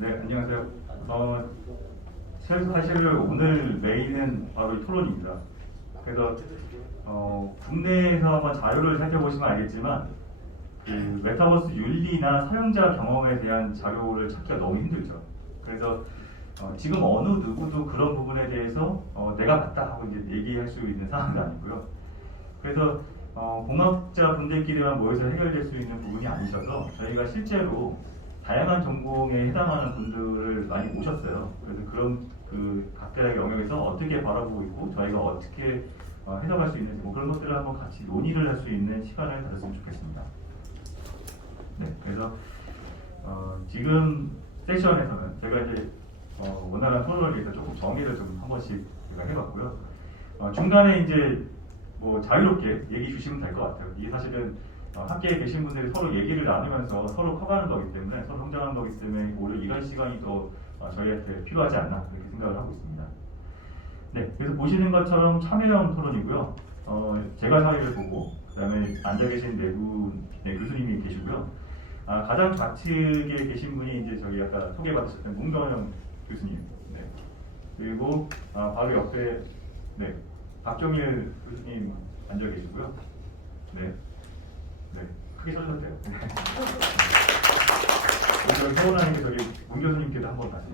네, 안녕하세요. 사실 오늘 메인은 바로 이 토론입니다. 그래서 국내에서 한번 자료를 살펴보시면 알겠지만 그 메타버스 윤리나 사용자 경험에 대한 자료를 찾기가 너무 힘들죠. 그래서 지금 어느 누구도 그런 부분에 대해서 내가 봤다 하고 이제 얘기할 수 있는 상황이 아니고요. 그래서 공학자 분들끼리만 모여서 해결될 수 있는 부분이 아니셔서 저희가 실제로 다양한 전공에 해당하는 분들을 많이 모셨어요. 그래서 그런 그 각자의 영역에서 어떻게 바라보고 있고 저희가 어떻게 해석할 수 있는지 뭐 그런 것들을 한번 같이 논의를 할 수 있는 시간을 가졌으면 좋겠습니다. 네, 그래서 지금 세션에서는 제가 이제 원활한 토론을 위해서 조금 정의를 좀 한 번씩 제가 해봤고요. 중간에 이제 뭐 자유롭게 얘기 주시면 될 것 같아요. 이게 사실은 학계에 계신 분들이 서로 얘기를 나누면서 서로 커가는 거기 때문에 서로 성장하는 거기 때문에 오히려 이런 시간이 더 저희한테 필요하지 않나 그렇게 생각을 하고 있습니다. 네, 그래서 보시는 것처럼 참여형 토론이고요. 제가 사회를 보고 그다음에 앉아 계신 네 교수님이 계시고요. 가장 좌측에 계신 분이 이제 저기 아까 소개받으셨던 문경영 교수님. 네. 그리고 바로 옆에 네 박정일 교수님 앉아 계시고요. 네. 네, 크게 쳐주셔도 돼요. 네. 오늘 서운하니까 저기 문 교수님께도 한번 다시.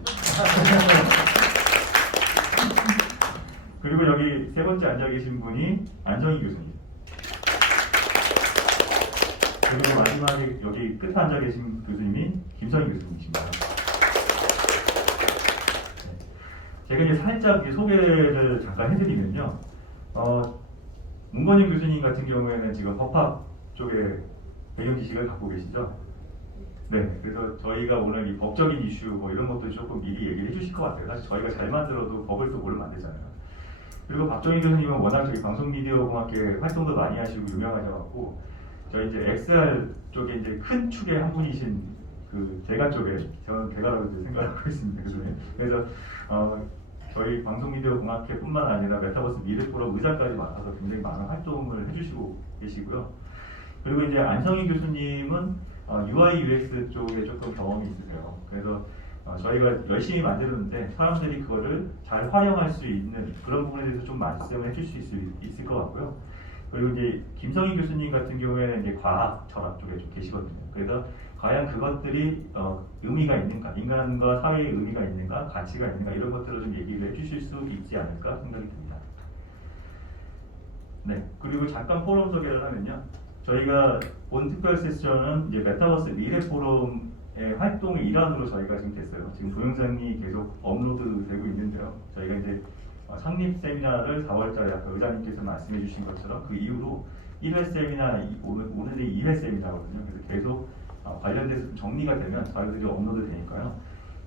그리고 여기 세 번째 앉아 계신 분이 안정희 교수님. 그리고 마지막에 여기 끝에 앉아 계신 교수님이 김성희 교수님이십니다. 네. 제가 이제 살짝 소개를 잠깐 해드리면요. 문건임 교수님 같은 경우에는 지금 법학 쪽에 배경 지식을 갖고 계시죠? 네, 그래서 저희가 오늘 이 법적인 이슈 뭐 이런 것도 조금 미리 얘기를 해주실 것 같아요. 사실 저희가 잘 만들어도 법을 또 모르면 안 되잖아요. 그리고 박정희 교수님은 워낙 저희 방송미디어공학계 활동도 많이 하시고 유명하셔갖고 저희 이제 XR 쪽에 이제 큰 축의 한 분이신 그 대가 쪽에 저는 대가라고 이제 생각하고 있습니다. 그래서 저희 방송미디어공학회뿐만 아니라 메타버스 미래포럼 의장까지 맡아서 굉장히 많은 활동을 해주시고 계시고요. 그리고 이제 안성희 교수님은 UI UX 쪽에 조금 경험이 있으세요. 그래서 저희가 열심히 만들었는데 사람들이 그거를 잘 활용할 수 있는 그런 부분에 대해서 좀 말씀을 해줄 수 있을 것 같고요. 그리고 이제 김성희 교수님 같은 경우에는 이제 과학 철학 쪽에 좀 계시거든요. 그래서 과연 그것들이 의미가 있는가, 인간과 사회의 의미가 있는가, 가치가 있는가 이런 것들을 좀 얘기를 해주실 수 있지 않을까 생각이 듭니다. 네, 그리고 잠깐 포럼 소개를 하면요. 저희가 본 특별 세션은 이제 메타버스 미래 포럼의 활동의 일환으로 저희가 지금 됐어요. 지금 동영상이 계속 업로드되고 있는데요. 저희가 이제 창립 세미나를 4월달에 아까 의장님께서 말씀해 주신 것처럼 그 이후로 1회 세미나, 오늘이 2회 세미나거든요. 그래서 계속 관련돼서 정리가 되면 자료들이 업로드 되니까요.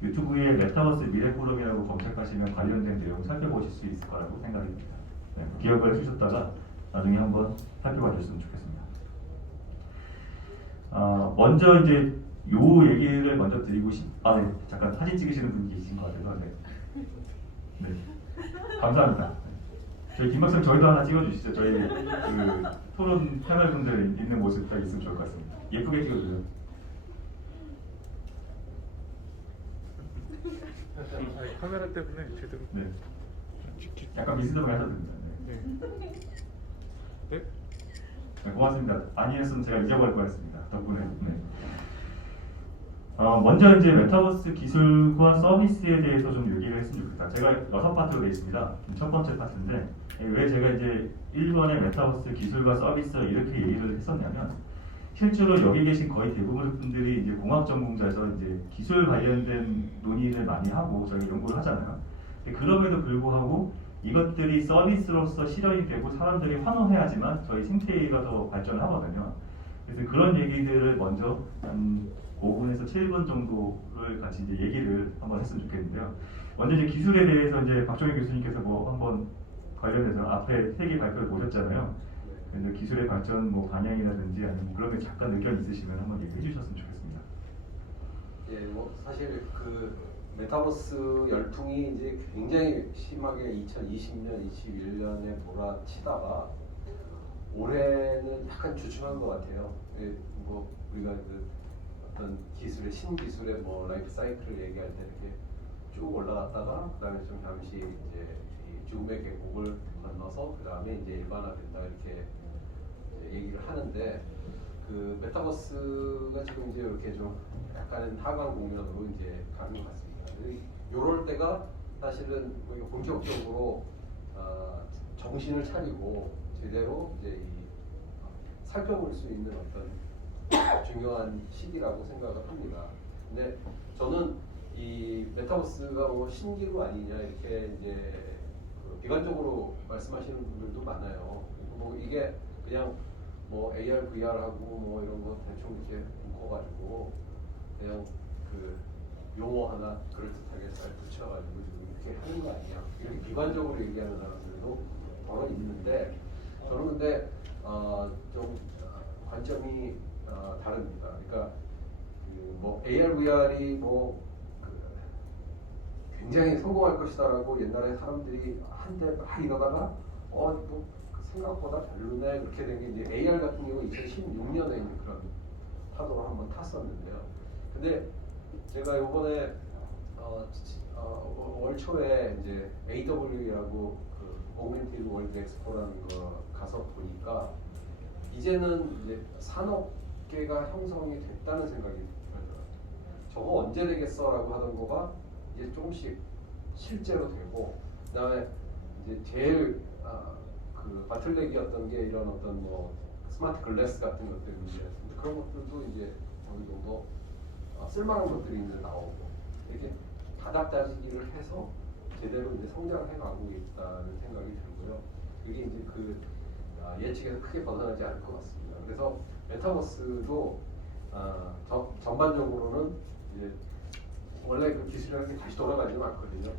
유튜브에 메타버스 미래 포럼이라고 검색하시면 관련된 내용 살펴보실 수 있을 거라고 생각이 듭니다. 네, 기억을 해주셨다가 나중에 한번 살펴봐 주셨으면 좋겠습니다. 먼저 이제 요 얘기를 먼저 드리고 네, 잠깐 사진 찍으시는 분이 계신 것 같아서 네. 네. 감사합니다. 저희 김 박사님 저희도 하나 찍어주시죠. 저희 그 토론 패널 분들 있는 모습 딱 있으면 좋을 것 같습니다. 예쁘게 찍어주세요. 카메라 때문에 제대로. 네. 약간 미스덤을 하셔도 됩니다. 네. 네? 네, 고맙습니다. 아니었으면 제가 잊어버릴 뻔했습니다. 덕분에. 네. 먼저 이제 메타버스 기술과 서비스에 대해서 좀 얘기를 했으면 좋겠다. 제가 6파트로 되어 있습니다. 첫 번째 파트인데 왜 제가 이제 1번의 메타버스 기술과 서비스 이렇게 얘기를 했었냐면 실제로 여기 계신 거의 대부분의 분들이 이제 공학 전공자에서 이제 기술 관련된 논의를 많이 하고 저희 연구를 하잖아요. 그럼에도 불구하고 이것들이 서비스로서 실현이 되고 사람들이 환호해야지만 저희 생태계가 더 발전을 하거든요. 그래서 그런 얘기들을 먼저 한 5분에서 7분 정도를 같이 이제 얘기를 한번 했으면 좋겠는데요. 먼저 이제 기술에 대해서 이제 박정희 교수님께서 뭐 한번 관련해서 앞에 3개 발표를 보셨잖아요. 그래서 기술의 발전 뭐 방향이라든지 아니면 그런 게 잠깐 의견 있으시면 한번 얘기해 주셨으면 좋겠습니다. 예, 뭐 사실 그 메타버스 열풍이 이제 굉장히 심하게 2020년, 21년에 몰아치다가 올해는 약간 주춤한 것 같아요. 예, 뭐 우리가 그 어떤 기술의 신기술의 뭐 라이프 사이클을 얘기할 때 이렇게 쭉 올라갔다가 그다음에 좀 잠시 이제 이 죽음의 계곡을 건너서 그다음에 이제 일반화된다 이렇게 이제 얘기를 하는데 그 메타버스가 지금 이제 이렇게 좀 약간은 하강 국면으로 이제 가는 것 같습니다. 요럴 때가 사실은 뭐 이거 본격적으로 정신을 차리고 제대로 이제 이 살펴볼 수 있는 어떤 중요한 시기라고 생각을 합니다. 근데 저는 이 메타버스가 뭐 신기루 아니냐 이렇게 이제 그 비관적으로 말씀하시는 분들도 많아요. 뭐 이게 그냥 뭐 AR, VR하고 뭐 이런 거 대충 이렇게 묶어가지고 그냥 그 용어 하나 그럴듯하게 잘 붙여가지고 이렇게 하는 거 아니냐 이렇게 비관적으로 얘기하는 사람들도 더러 있는데 저는 근데 좀 관점이 다릅니다. 그러니까 그 뭐 AR, VR이 뭐 굉장히 성공할 것이다라고 옛날에 사람들이 한때 막 이러다가 뭐 생각보다 별로네 그렇게 된 게 이제 AR 같은 경우 2016년에 이제 그런 파도를 한번 탔었는데요. 근데 제가 이번에 월 초에 이제 AW라고 그 오그멘티드 월드 엑스포라는 거 가서 보니까 이제는 이제 산업계가 형성이 됐다는 생각이 들더라고요. 저거 언제 되겠어라고 하던 거가 이제 조금씩 실제로 되고 그다음에 이제 제일 그 바틀렉이었던 게 이런 어떤 뭐 스마트 글래스 같은 것들 문제였는데 그런 것들도 이제 어느 정도 쓸만한 것들이 이제 나오고 이렇게 바닥다지기를 해서 제대로 이제 성장해가고 있다는 생각이 들고요. 그게 이제 그 예측에서 크게 벗어나지 않을 것 같습니다. 그래서 메타버스도 전반적으로는 이제 원래 그 기술이라는 게 다시 돌아가지는 않거든요.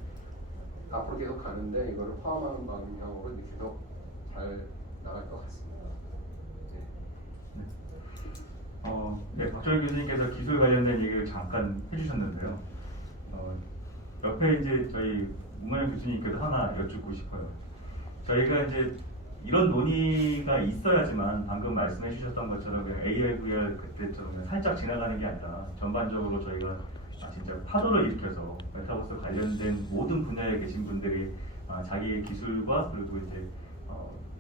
앞으로 계속 가는데 이거를 포함하는 방향으로 이제 계속 잘 나갈 것 같습니다. 네, 박정희 교수님께서 기술 관련된 얘기를 잠깐 해주셨는데요. 옆에 이제 저희 문만영 교수님께도 하나 여쭙고 싶어요. 저희가 이제 이런 논의가 있어야지만 방금 말씀해 주셨던 것처럼 그냥 AR, VR 그때처럼 그냥 살짝 지나가는 게 아니라 전반적으로 저희가 진짜 파도를 일으켜서 메타버스 관련된 모든 분야에 계신 분들이 자기의 기술과 그리고 이제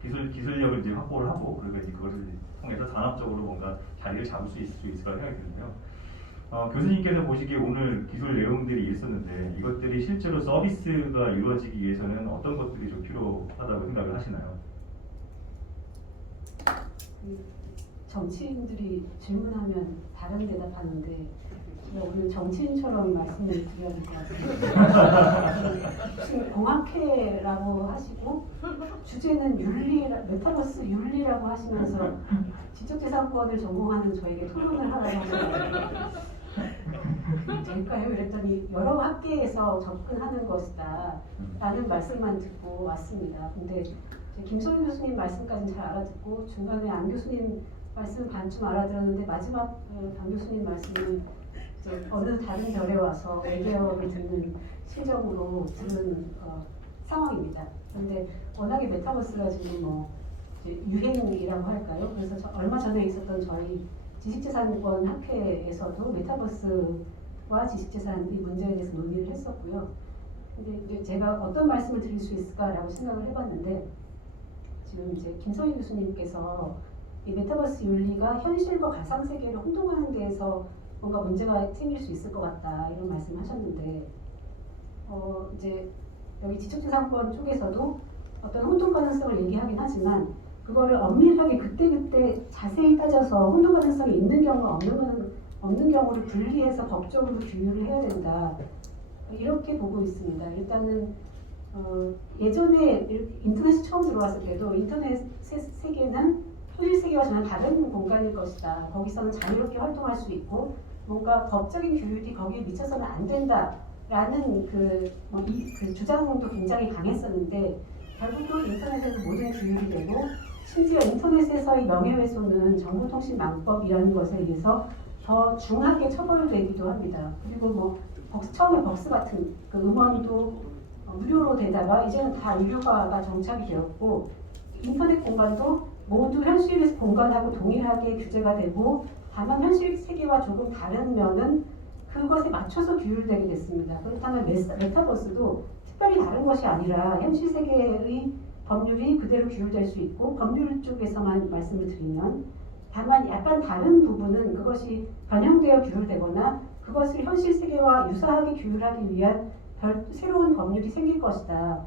기술력을 이제 확보를 하고 그리고 이제 그것을 통해서 산업적으로 뭔가 자리를 잡을 수 있을 거라 생각이 드는데요. 교수님께서 보시기에 오늘 기술 내용들이 있었는데 이것들이 실제로 서비스가 이루어지기 위해서는 어떤 것들이 좀 필요하다고 생각을 하시나요? 정치인들이 질문하면 다른 대답하는데 오늘 정치인처럼 말씀을 드려야 될 것 같습니다. 지금 공학회라고 하시고 주제는 메타버스 윤리라고 하시면서 지적재산권을 전공하는 저에게 토론을 하라고 하셨는데 될까요? 그랬더니 여러 학계에서 접근하는 것이다 라는 말씀만 듣고 왔습니다. 근데 김소희 교수님 말씀까지는 잘 알아듣고 중간에 안 교수님 말씀 반쯤 알아들었는데 마지막 안 교수님 말씀은 이제 어느 다른 별에 와서 외계어를 듣는 심정으로 듣는 상황입니다. 그런데 워낙에 메타버스가 지금 뭐 이제 유행이라고 할까요? 그래서 얼마 전에 있었던 저희 지식재산권 학회에서도 메타버스와 지식재산 이 문제에 대해서 논의를 했었고요. 근데 이제 제가 어떤 말씀을 드릴 수 있을까라고 생각을 해봤는데 지금 이제 김소희 교수님께서 이 메타버스 윤리가 현실과 가상 세계를 혼동하는 데에서 뭔가 문제가 생길 수 있을 것 같다 이런 말씀하셨는데 이제 여기 지적재산권 쪽에서도 어떤 혼동 가능성을 얘기하긴 하지만 그거를 엄밀하게 그때그때 자세히 따져서 혼동 가능성이 있는 경우와 없는 경우를 분리해서 법적으로 규율을 해야 된다 이렇게 보고 있습니다. 일단은 예전에 인터넷이 처음 들어왔을 때도 인터넷 세계는 현실 세계와 전혀 다른 공간일 것이다. 거기서는 자유롭게 활동할 수 있고 뭔가 법적인 규율이 거기에 미쳐서는 안 된다라는 그 주장도 굉장히 강했었는데 결국은 인터넷에서 모든 규율이 되고 심지어 인터넷에서의 명예훼손은 정보통신망법이라는 것에 의해서 더 중하게 처벌되기도 합니다. 그리고 뭐 처음에 벅스 같은 그 음원도 무료로 되다가 이제는 다 유료화가 정착이 되었고 인터넷 공간도 모두 현실 공간하고 동일하게 규제가 되고 다만 현실 세계와 조금 다른 면은 그것에 맞춰서 규율되게 됐습니다. 그렇다면 메타버스도 특별히 다른 것이 아니라 현실 세계의 법률이 그대로 규율될 수 있고 법률 쪽에서만 말씀을 드리면 다만 약간 다른 부분은 그것이 변형되어 규율되거나 그것을 현실 세계와 유사하게 규율하기 위한 새로운 법률이 생길 것이다.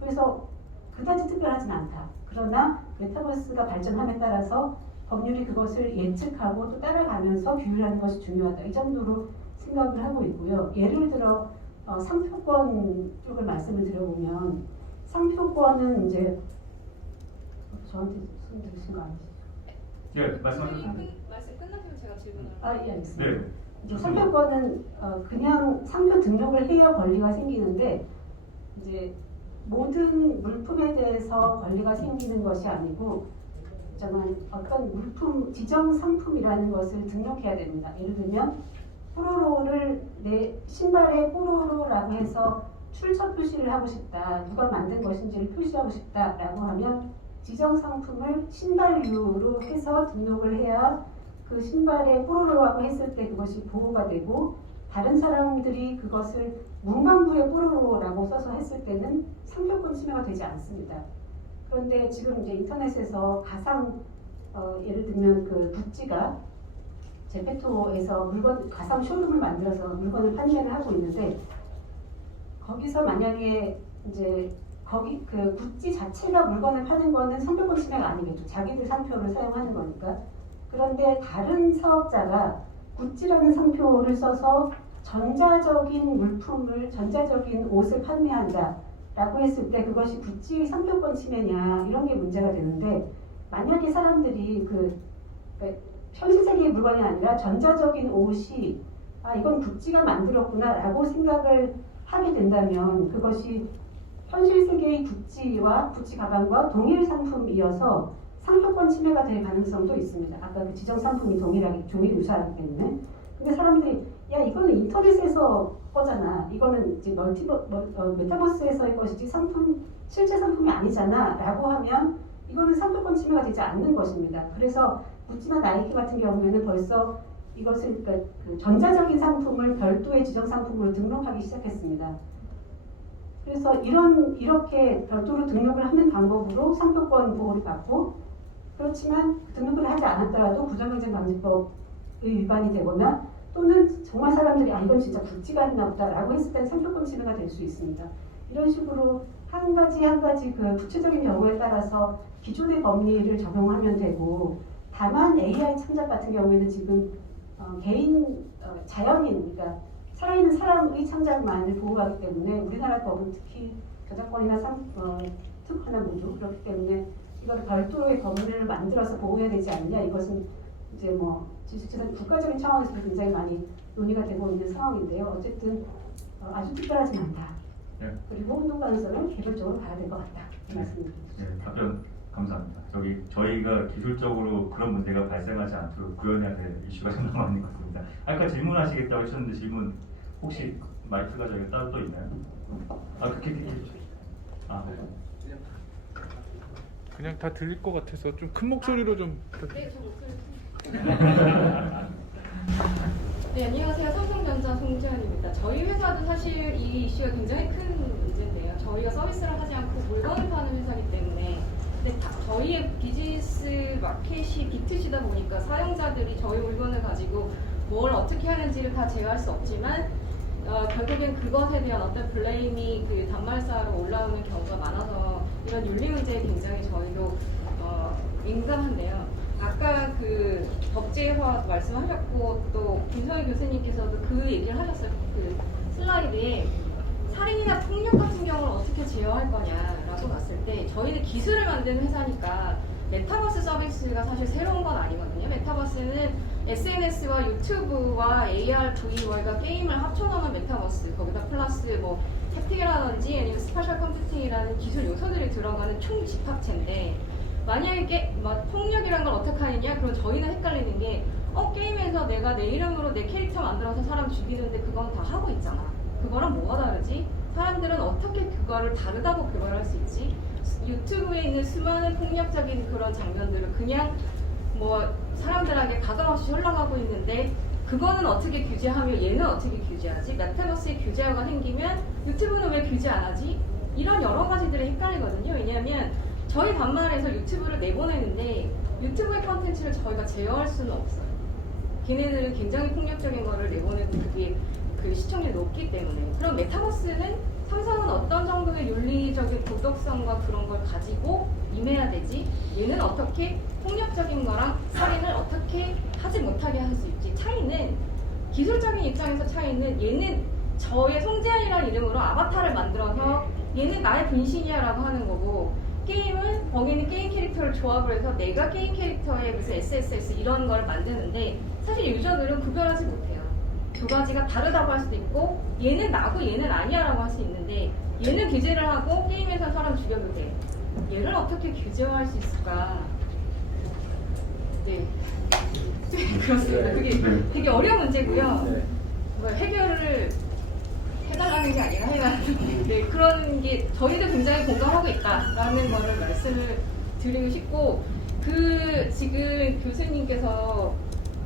그래서 그다지 특별하진 않다. 그러나 메타버스가 발전함에 따라서 법률이 그것을 예측하고 또 따라가면서 규율하는 것이 중요하다. 이 정도로 생각을 하고 있고요. 예를 들어 상표권 쪽을 말씀을 드려보면 상표권은 이제 저한테 손 드신 거 아니시죠? 예, 말씀하셔도 선생님 됩니다. 말씀 끝나시면 제가 질문을 예, 알겠습니다. 네. 이제 상표권은 그냥 상표 등록을 해야 권리가 생기는데 이제 모든 물품에 대해서 권리가 생기는 것이 아니고 정말 어떤 물품 지정 상품이라는 것을 등록해야 됩니다. 예를 들면 뽀로로를 내 신발에 뽀로로라고 해서 출처 표시를 하고 싶다. 누가 만든 것인지를 표시하고 싶다라고 하면 지정 상품을 신발류로 해서 등록을 해야 그 신발에 뽀로로라고 했을 때 그것이 보호가 되고 다른 사람들이 그것을 문방구에 뽀로로라고 써서 했을 때는 상표권 침해가 되지 않습니다. 그런데 지금 이제 인터넷에서 가상 예를 들면 그 구찌가 제페토에서 물건 가상 쇼룸을 만들어서 물건을 판매를 하고 있는데 거기서 만약에 이제 거기 그 구찌 자체가 물건을 파는 거는 상표권 침해가 아니겠죠. 자기들 상표를 사용하는 거니까. 그런데 다른 사업자가 구찌라는 상표를 써서 전자적인 물품을 전자적인 옷을 판매한다라고 했을 때 그것이 구찌의 상표권 침해냐 이런 게 문제가 되는데 만약에 사람들이 현실 세계의 물건이 아니라 전자적인 옷이 이건 구찌가 만들었구나라고 생각을 하게 된다면 그것이 현실 세계의 구찌와 구찌 가방과 동일 상품이어서 상표권 침해가 될 가능성도 있습니다. 아까 그 지정 상품이 동일하게 종일 유사하기 때문에. 근데 사람들이 야 이거는 인터넷에서 거잖아. 이거는 이제 메타버스에서의 것이지 실제 상품이 아니잖아라고 하면 이거는 상표권 침해가 되지 않는 것입니다. 그래서 구찌나 나이키 같은 경우에는 벌써 이것을 그러니까 그 전자적인 상품을 별도의 지정 상품으로 등록하기 시작했습니다. 그래서 이렇게 별도로 등록을 하는 방법으로 상표권 보호를 받고 그렇지만 등록을 하지 않았더라도 부정경쟁 방지법의 위반이 되거나 또는 정말 사람들이 이건 진짜 구찌가 했나 보다라고 했을 때는 상표권 침해가 될 수 있습니다. 이런 식으로 한 가지 그 구체적인 경우에 따라서 기존의 법리를 적용하면 되고 다만 AI 창작 같은 경우에는 지금 개인 자연인 그러니까 살아있는 사람의 창작만을 보호하기 때문에 우리나라 법은 특히 저작권이나 특허나 모두 그렇기 때문에 이걸 별도의 법률을 만들어서 보호해야 되지 않느냐 이것은 이제 뭐 지식재산 국가적인 차원에서도 굉장히 많이 논의가 되고 있는 상황인데요. 어쨌든 아주 특별하진 않다. 네. 그리고 운동가능성은 개별적으로 가야 될 것 같다. 이 말씀드립니다. 네, 답변 감사합니다. 저희가 기술적으로 그런 문제가 발생하지 않도록 구현해야 될 이슈가 좀 남아 있는 것 같습니다. 아까 질문하시겠다고 하셨는데 질문 혹시 마이크가 저희가 따로 또 있나요? 그렇게 그냥 다 들릴 것 같아서 좀 큰 목소리로 좀 네, 저 목소리 네, 안녕하세요. 삼성전자 송지현입니다. 저희 회사도 사실 이 이슈가 굉장히 큰 문제인데요. 저희가 서비스를 하지 않고 물건을 파는 회사이기 때문에 근데 저희의 비즈니스 마켓이 B2C다 보니까 사용자들이 저희 물건을 가지고 뭘 어떻게 하는지를 다 제어할 수 없지만 결국엔 그것에 대한 어떤 블레임이 그 단말사로 올라오는 경우가 많아서 이런 윤리 문제에 굉장히 저희도 민감한데요. 아까 그 법제화 말씀하셨고 또 김성희 교수님께서도 그 얘기를 하셨어요. 그 슬라이드에 살인이나 폭력 같은 경우는 어떻게 제어할 거냐라고 봤을 때 저희는 기술을 만드는 회사니까 메타버스 서비스가 사실 새로운 건 아니거든요. 메타버스는 SNS와 유튜브와 AR, VR과 게임을 합쳐놓은 메타버스 거기다 플러스 뭐 탭틱이라든지 아니면 스페셜 컴퓨팅이라는 기술 요소들이 들어가는 총 집합체인데 만약에 폭력이란 걸 어떻게 하느냐? 그럼 저희는 헷갈리는 게 게임에서 내가 내 이름으로 내 캐릭터 만들어서 사람 죽이는데 그건 다 하고 있잖아. 그거랑 뭐가 다르지? 사람들은 어떻게 그거를 다르다고 그걸 수 있지? 유튜브에 있는 수많은 폭력적인 그런 장면들을 그냥 뭐 사람들에게 가감없이 흘러가고 있는데 그거는 어떻게 규제하며 얘는 어떻게 규제하지? 메타버스에 규제가 생기면 유튜브는 왜 규제 안 하지? 이런 여러 가지들이 헷갈리거든요. 왜냐하면 저희 반말에서 유튜브를 내보내는데 유튜브의 컨텐츠를 저희가 제어할 수는 없어요. 걔네들은 굉장히 폭력적인 거를 내보내고 그게 그 시청률이 높기 때문에. 그럼 메타버스는 상상은 어떤 정도의 윤리적인 도덕성과 그런 걸 가지고 임해야 되지? 얘는 어떻게 폭력적인 거랑 살인을 어떻게 하지 못하게 할 수 있지? 차이는 기술적인 입장에서 차이는 얘는 저의 송재현이라는 이름으로 아바타를 만들어서 얘는 나의 분신이야 라고 하는 거고 게임은 거기는 게임 캐릭터를 조합을 해서 내가 게임 캐릭터에 무슨 SSS 이런 걸 만드는데 사실 유저들은 구별하지 못해요. 두 가지가 다르다고 할 수도 있고 얘는 나고 얘는 아니야 라고 할 수 있는데 얘는 규제를 하고 게임에서 사람 죽여도 돼. 얘를 어떻게 규제화할 수 있을까? 네. 그렇습니다. 그게 되게 어려운 문제고요. 네. 뭐 해결을 해달라는 게 아니라 해가지고 네, 그런 게 저희도 굉장히 공감하고 있다라는 거를 말씀을 드리고 싶고 그 지금 교수님께서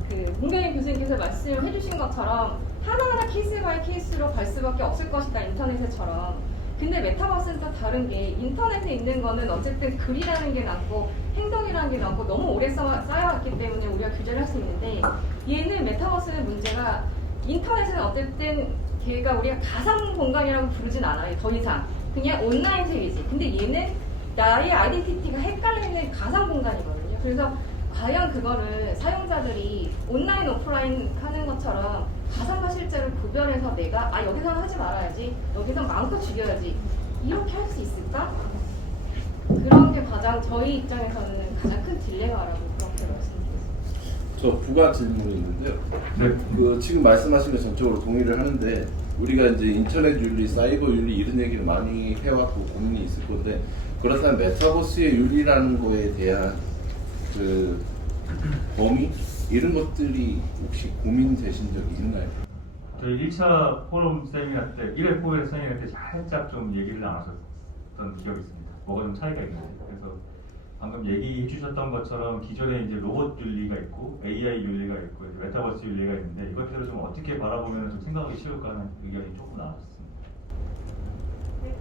그 문경인 교수님께서 말씀을 해주신 것처럼 하나하나 케이스 바이 케이스로 갈 수밖에 없을 것이다 인터넷에처럼. 근데 메타버스는 또 다른 게 인터넷에 있는 거는 어쨌든 글이라는 게 남고 행동이라는 게 남고 너무 오래 쌓여왔기 때문에 우리가 규제를 할 수 있는데 얘는 메타버스는 문제가 인터넷은 어쨌든 걔가 우리가 가상 공간이라고 부르진 않아요. 더 이상 그냥 온라인 세계지. 근데 얘는 나의 아이덴티티가 헷갈리는 가상 공간이거든요. 그래서 과연 그거를 사용자들이 온라인 오프라인 하는 것처럼 가상과 실제를 구별해서 내가 여기서는 하지 말아야지 여기서 마음껏 죽여야지 이렇게 할 수 있을까? 그런 게 가장 저희 입장에서는 가장 큰 딜레마라고 그렇게 말씀드렸습니다. 저 부가 질문이 있는데요. 네. 그 지금 말씀하신 거 전적으로 동의를 하는데 우리가 이제 인터넷 윤리, 사이버 윤리 이런 얘기를 많이 해왔고 고민이 있을 건데 그렇다면 메타버스의 윤리라는 거에 대한 그 범위 이런 것들이 혹시 고민되신 적이 있나요? 저희 1차 포럼 세미나 때, 1회 포럼 세미나 때 살짝 좀 얘기를 나눴었던 기억이 있습니다. 뭐가 좀 차이가 있는지. 그래서 방금 얘기해 주셨던 것처럼 기존에 이제 로봇 윤리가 있고 AI 윤리가 있고 이제 메타버스 윤리가 있는데 이것들을 좀 어떻게 바라보면 좀 생각하기 쉬울까 하는 의견이 조금 나왔습니다.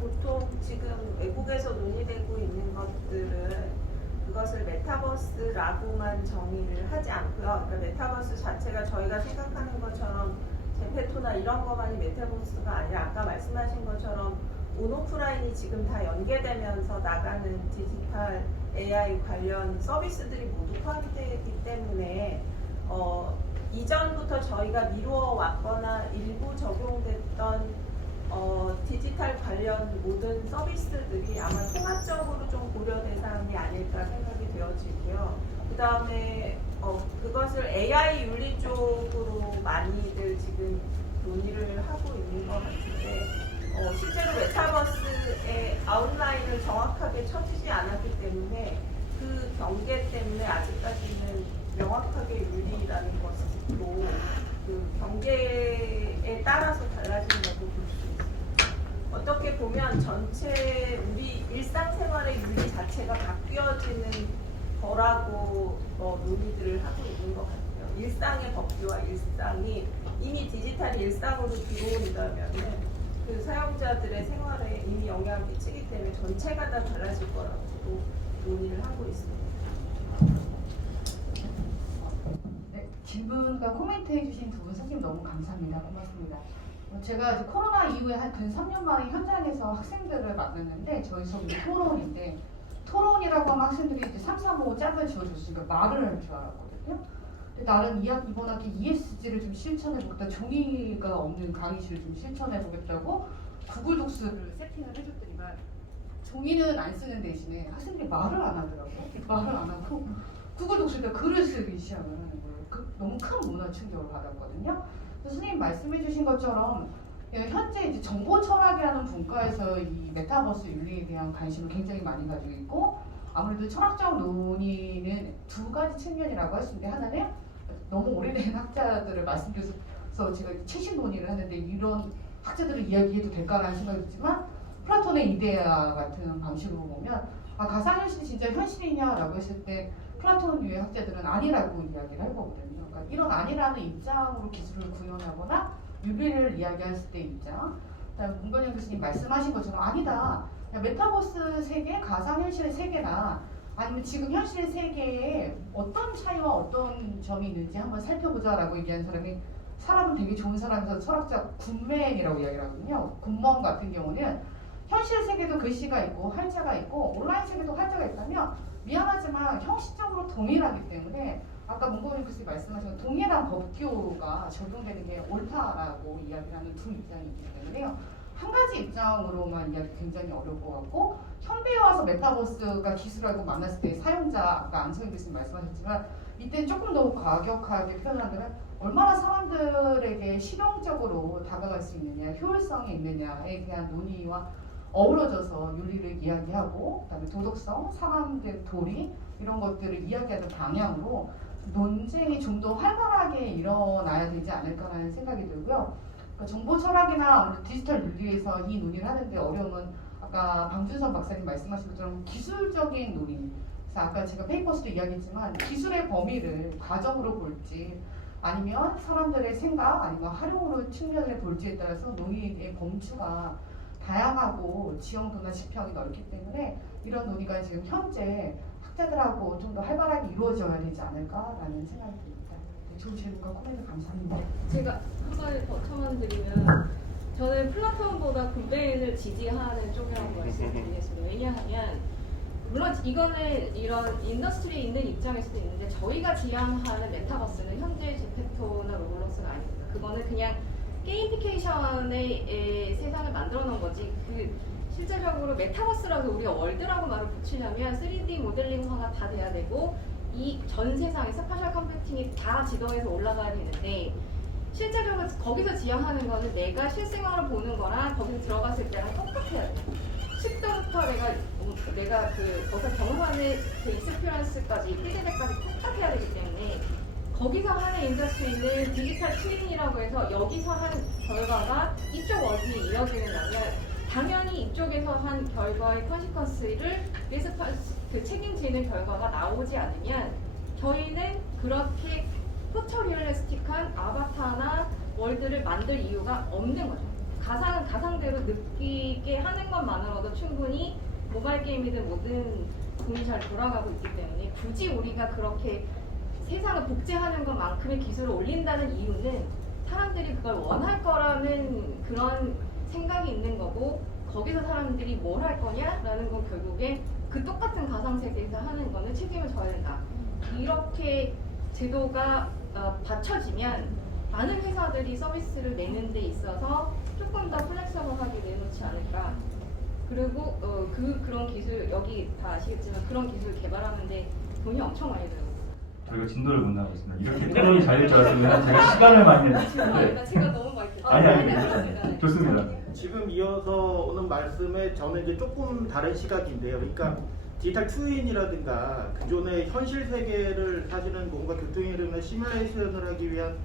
보통 지금 외국에서 논의되고 있는 것들은 그것을 메타버스라고만 정의를 하지 않고요. 그러니까 메타버스 자체가 저희가 생각하는 것처럼 제페토나 이런 것만이 메타버스가 아니라 아까 말씀하신 것처럼 온오프라인이 지금 다 연계되면서 나가는 디지털 AI 관련 서비스들이 모두 포함이 되기 때문에 이전부터 저희가 미루어 왔거나 일부 적용됐던 디지털 관련 모든 서비스들이 아마 통합적으로 좀 고려 대상이 아닐까 생각이 되어지고요. 그 다음에 그것을 AI 윤리 쪽으로 많이들 지금 논의를 하고 있는 것 같은데 실제로 메타버스의 아웃라인을 정확하게 쳐주지 않았기 때문에 그 경계 때문에 아직까지는 명확하게 윤리라는 것으로 그 경계에 따라서 달라진다고 볼 수 있습니다. 어떻게 보면 전체 우리 일상생활의 윤리 자체가 바뀌어지는 거라고 논의들을 하고 있는 것 같아요. 일상의 법규와 일상이 이미 디지털 일상으로 들어온다면 그 사용자들의 생활에 이미 영향을 미치기 때문에 전체가 다 달라질 거라고 논의를 하고 있습니다. 네, 질문과 코멘트 해주신 두 분 선생님 너무 감사합니다. 고맙습니다. 제가 이제 코로나 이후에 한 근 3년 만에 현장에서 학생들을 만났는데 저희 수업이 토론인데 토론이라고 하면 학생들이 이제 3, 4, 5 짝을 지어줬으니까 말을 할 줄 알았거든요. 근데 나름 이번 학기 ESG를 좀 실천해보겠다. 종이가 없는 강의실을 좀 실천해보겠다고 구글 독스를 세팅을 해줬더니만 종이는 안 쓰는 대신에 학생들이 말을 안 하더라고요. 말을 안 하고 구글 독스에다 글을 쓰기 시작을 하는 거예요. 너무 큰 문화 충격을 받았거든요. 선생님 말씀해주신 것처럼 현재 이제 정보 철학이라는 분과에서 이 메타버스 윤리에 대한 관심을 굉장히 많이 가지고 있고 아무래도 철학적 논의는 두 가지 측면이라고 할 수 있는데 하나는 너무 오래된 학자들을 말씀드려서 제가 최신 논의를 하는데 이런 학자들을 이야기해도 될까라는 생각이 들지만 플라톤의 이데아 같은 방식으로 보면 가상현실이 진짜 현실이냐라고 했을 때 플라톤 유의 학자들은 아니라고 이야기를 할 거거든요. 그러니까 이런 아니라는 입장으로 기술을 구현하거나 윤리를 이야기했을 때 입장, 그다음에 문건영 교수님 말씀하신 것처럼 아니다. 메타버스 세계, 가상현실의 세계나 아니면 지금 현실의 세계에 어떤 차이와 어떤 점이 있는지 한번 살펴보자라고 얘기한 사람이 사람은 되게 좋은 사람이서 철학자 굿맨이라고 이야기를 하거든요. 굿먼 같은 경우는 현실 세계도 글씨가 있고 활자가 있고 온라인 세계도 활자가 있다면 미안하지만 형식적으로 동일하기 때문에 아까 문고민 교수님 말씀하신 동일한 법규가 적용되는 게 옳다라고 이야기하는 두 입장이 있기 때문에요. 한 가지 입장으로만 이야기 굉장히 어려울 것 같고 현대에 와서 메타버스가 기술하고 만났을 때 사용자 아까 안성희 교수님 말씀하셨지만 이때 조금 더 과격하게 표현한다면 얼마나 사람들에게 실용적으로 다가갈 수 있느냐 효율성이 있느냐에 대한 논의와 어우러져서 윤리를 이야기하고 그다음에 도덕성, 사람들 도리 이런 것들을 이야기하는 방향으로 논쟁이 좀 더 활발하게 일어나야 되지 않을까라는 생각이 들고요. 그러니까 정보 철학이나 디지털 윤리에서 이 논의를 하는데 어려움은 아까 방준선 박사님 말씀하신 것처럼 기술적인 논의. 그래서 아까 제가 페이퍼스도 이야기했지만 기술의 범위를 과정으로 볼지 아니면 사람들의 생각 아니면 활용으로 측면을 볼지에 따라서 논의의 범주가 다양하고 지형도나 지평이 넓기 때문에 이런 논의가 지금 현재 학자들하고 좀 더 활발하게 이루어져야 되지 않을까라는 생각이 듭니다. 네, 좋은 질문과 코멘트 감사합니다. 제가 한 가지 더 첨언드리면 저는 플라톤보다 굿맨을 지지하는 쪽이라고 말씀드리겠습니다. 왜냐하면 물론 이거는 이런 인더스트리에 있는 입장일 수도 있는데 저희가 지향하는 메타버스는 현재 제페토나 로블록스가 아닙니다. 그거는 그냥 게이미피케이션의 세상을 만들어 놓은 거지 실제적으로 메타버스라고 우리가 월드라고 말을 붙이려면 3D 모델링화가 다 돼야 되고 이 전 세상의 스파셜 컴퓨팅이 다 지도에서 올라가야 되는데 실제적으로 거기서 지향하는 거는 내가 실생활을 보는 거랑 거기서 들어갔을 때랑 똑같아야 돼. 10도부터 내가 거기서 경험하는 그 익스피리언스까지 피드백까지 똑같아야 되기 때문에 거기서 하는 인더스트리는 디지털 트윈이라고 해서 여기서 한 결과가 이쪽 월드에 이어지는다면 당연히 이쪽에서 한 결과의 컨시퀀스를 책임지는 결과가 나오지 않으면 저희는 그렇게 포토리얼리스틱한 아바타나 월드를 만들 이유가 없는 거죠. 가상은 가상대로 느끼게 하는 것만으로도 충분히 모바일 게임이든 모든 돈이 잘 돌아가고 있기 때문에 굳이 우리가 그렇게 세상을 복제하는 것만큼의 기술을 올린다는 이유는 사람들이 그걸 원할 거라는 그런 생각이 있는 거고 거기서 사람들이 뭘 할 거냐라는 건 결국에 그 똑같은 가상세계에서 하는 거는 책임을 져야 된다. 이렇게 제도가 받쳐지면 많은 회사들이 서비스를 내는 데 있어서 조금 더 플렉서블하게 내놓지 않을까. 그리고 그런 기술 여기 다 아시겠지만 그런 기술 개발하는데 돈이 엄청 많이 들어요. 저희가 진도를 못 나가고 있습니다. 이렇게 토론이 잘 될 줄 알았으면 제가 시간을 많이 했는데 제가 너무 많이 됐어요. 아니 좋습니다. 지금 이어서 오는 말씀에 저는 이제 조금 다른 시각인데요. 그러니까 디지털 트윈이라든가 기존의 현실 세계를 사실은 뭔가 교통의 흐름을 시뮬레이션을 하기 위한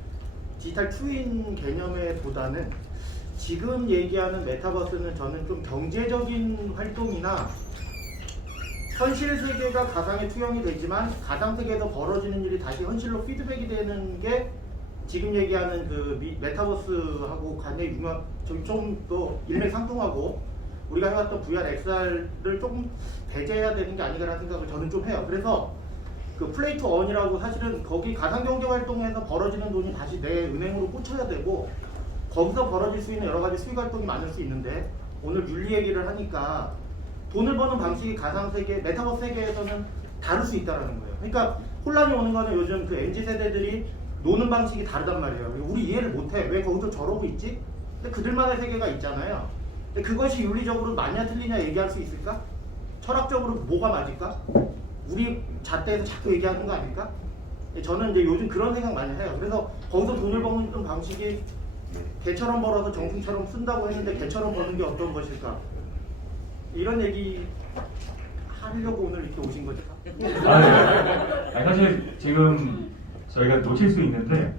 디지털 트윈 개념에보다는 지금 얘기하는 메타버스는 저는 좀 경제적인 활동이나 현실 세계가 가상에 투영이 되지만 가상 세계에서 벌어지는 일이 다시 현실로 피드백이 되는 게 지금 얘기하는 그 메타버스하고 관련이 좀 더 일맥상통하고 우리가 해왔던 VR, XR를 조금 배제해야 되는 게 아닌가라는 생각을 저는 좀 해요. 그래서 그 플레이 투 언이라고 사실은 거기 가상경제 활동에서 벌어지는 돈이 다시 내 은행으로 꽂혀야 되고 거기서 벌어질 수 있는 여러 가지 수익 활동이 많을 수 있는데 오늘 윤리 얘기를 하니까 돈을 버는 방식이 가상세계, 메타버스 세계에서는 다를 수 있다는 거예요. 그러니까 혼란이 오는 거는 요즘 그 MZ세대들이 노는 방식이 다르단 말이에요. 우리 이해를 못해. 왜 거기서 저러고 있지? 근데 그들만의 세계가 있잖아요. 근데 그것이 윤리적으로 맞냐 틀리냐 얘기할 수 있을까? 철학적으로 뭐가 맞을까? 우리 잣대에서 자꾸 얘기하는 거 아닐까? 저는 이제 요즘 그런 생각 많이 해요. 그래서 거기서 돈을 버는 방식이 개처럼 벌어서 정승처럼 쓴다고 했는데 개처럼 버는 게 어떤 것일까? 이런 얘기 하려고 오늘 이렇게 오신 거죠? 아니, 사실 지금 저희가 놓칠 수 있는데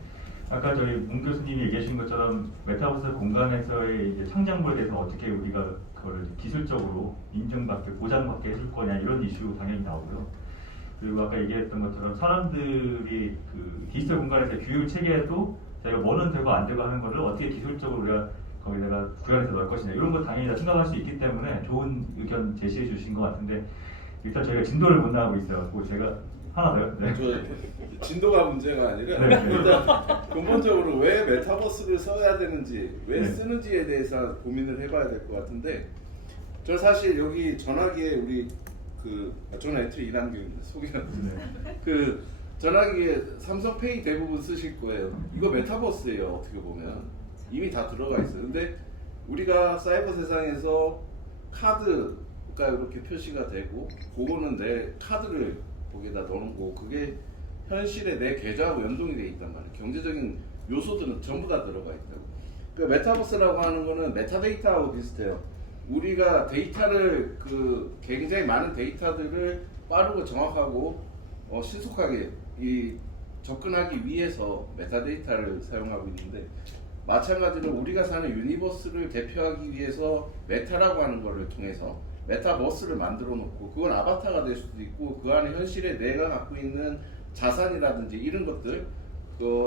아까 저희 문 교수님이 얘기하신 것처럼 메타버스 공간에서의 이제 창작물에 대해서 어떻게 우리가 그걸 기술적으로 인정받게 보장받게 해줄 거냐 이런 이슈 당연히 나오고요. 그리고 아까 얘기했던 것처럼 사람들이 그 디지털 공간에서 교육 체계도 자기가 뭐는 되고 안 되고 하는 거를 어떻게 기술적으로 우리가 거기다가 구현해서 넣을 것이냐 이런 거 당연히 다 생각할 수 있기 때문에 좋은 의견 제시해 주신 것 같은데 일단 저희가 진도를 못 나가고 있어갖고 제가 하나 더요. 네. 저 진도가 문제가 아니라 네, 네. 일단 근본적으로 왜 메타버스를 써야 되는지 왜 네. 쓰는지에 대해서 고민을 해봐야 될 것 같은데 저 사실 여기 전화기에 우리 저는 애초에 1학년입니다. 소개는 네. 그 전화기에 삼성페이 대부분 쓰실 거예요. 이거 메타버스예요. 어떻게 보면 이미 다 들어가 있어요. 근데 우리가 사이버 세상에서 카드가 이렇게 표시가 되고 그거는 내 카드를 거기다 넣는 거고 그게 현실에 내 계좌하고 연동이 돼 있단 말이에요. 경제적인 요소들은 전부 다 들어가 있다고. 그 메타버스라고 하는 거는 메타데이터하고 비슷해요. 우리가 데이터를 굉장히 많은 데이터들을 빠르고 정확하고 신속하게 접근하기 위해서 메타데이터를 사용하고 있는데 마찬가지로 우리가 사는 유니버스를 대표하기 위해서 메타라고 하는 거를 통해서 메타버스를 만들어 놓고 그건 아바타가 될 수도 있고 그 안에 현실에 내가 갖고 있는 자산이라든지 이런 것들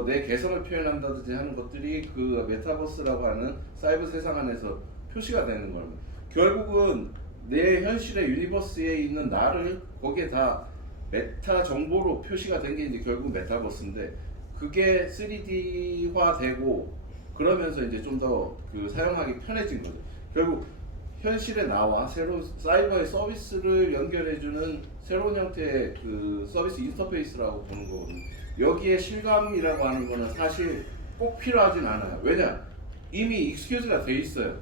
내 개성을 표현한다든지 하는 것들이 그 메타버스라고 하는 사이버 세상 안에서 표시가 되는 겁니다. 결국은 내 현실의 유니버스에 있는 나를 거기에 다 메타 정보로 표시가 된 게 이제 결국 메타버스인데 그게 3D화 되고 그러면서 이제 좀 더 사용하기 편해진 거죠. 결국 현실의 나와 새로운 사이버의 서비스를 연결해주는 새로운 형태의 서비스 인터페이스라고 보는 거거든요. 여기에 실감이라고 하는 거는 사실 꼭 필요하진 않아요. 왜냐? 이미 익스큐즈가 돼 있어요.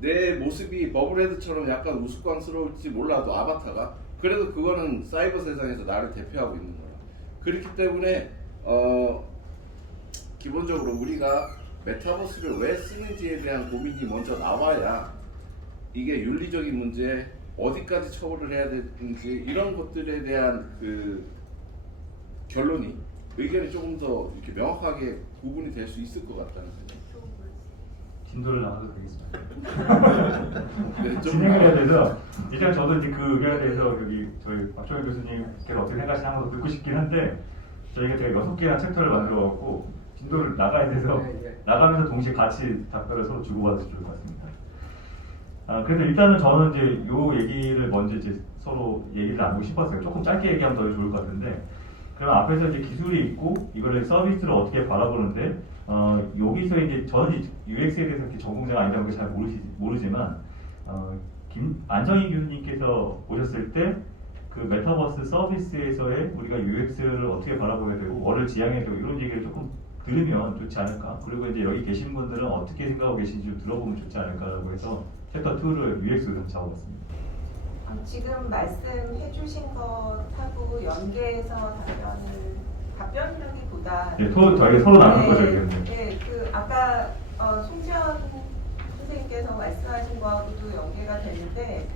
내 모습이 버블헤드처럼 약간 우스꽝스러울지 몰라도 아바타가 그래도 그거는 사이버 세상에서 나를 대표하고 있는 거라. 그렇기 때문에 기본적으로 우리가 메타버스를 왜 쓰는지에 대한 고민이 먼저 나와야 이게 윤리적인 문제, 어디까지 처벌을 해야 되는지 이런 것들에 대한 결론이 의견이 조금 더 이렇게 명확하게 구분이 될 수 있을 것 같다는 생각이. 진도를 나가도 되겠습니다. 네, 좀 진행을 해야 돼서 일단 저도 이제 그 의견에 대해서 여기 저희 박종현 교수님께서 어떻게 생각하시나 한번 듣고 싶긴 한데 저희가 제가 6개나 챕터를 만들어갖고 진도를 나가야 돼서 나가면서 동시에 같이 답변을 서로 주고받을 좋을 것 같습니다. 그래서 일단은 저는 이제 요 얘기를 먼저 이제 서로 얘기를 나누고 싶었어요. 조금 짧게 얘기하면 더 좋을 것 같은데 그럼 앞에서 이제 기술이 있고 이거를 서비스를 어떻게 바라보는데 여기서 이제 저는 이제 UX에 대해서 그렇게 전공자가 아니다 보니까 잘 모르지만 안정희 교수님께서 보셨을 때 그 메타버스 서비스에서의 우리가 UX를 어떻게 바라보게 되고 뭐를 지향해야 되고 이런 얘기를 조금 들으면 좋지 않을까. 그리고 이제 여기 계신 분들은 어떻게 생각하고 계신지 좀 들어보면 좋지 않을까라고 해서 챕터 2를 UX로 잡아봤습니다. 지금 말씀해주신 것하고 연계해서 답변이라기보다 네, 저희가 서로 나눈 거죠. 네, 아까 송지현 선생님께서 말씀하신 거하고도 연계가 되는데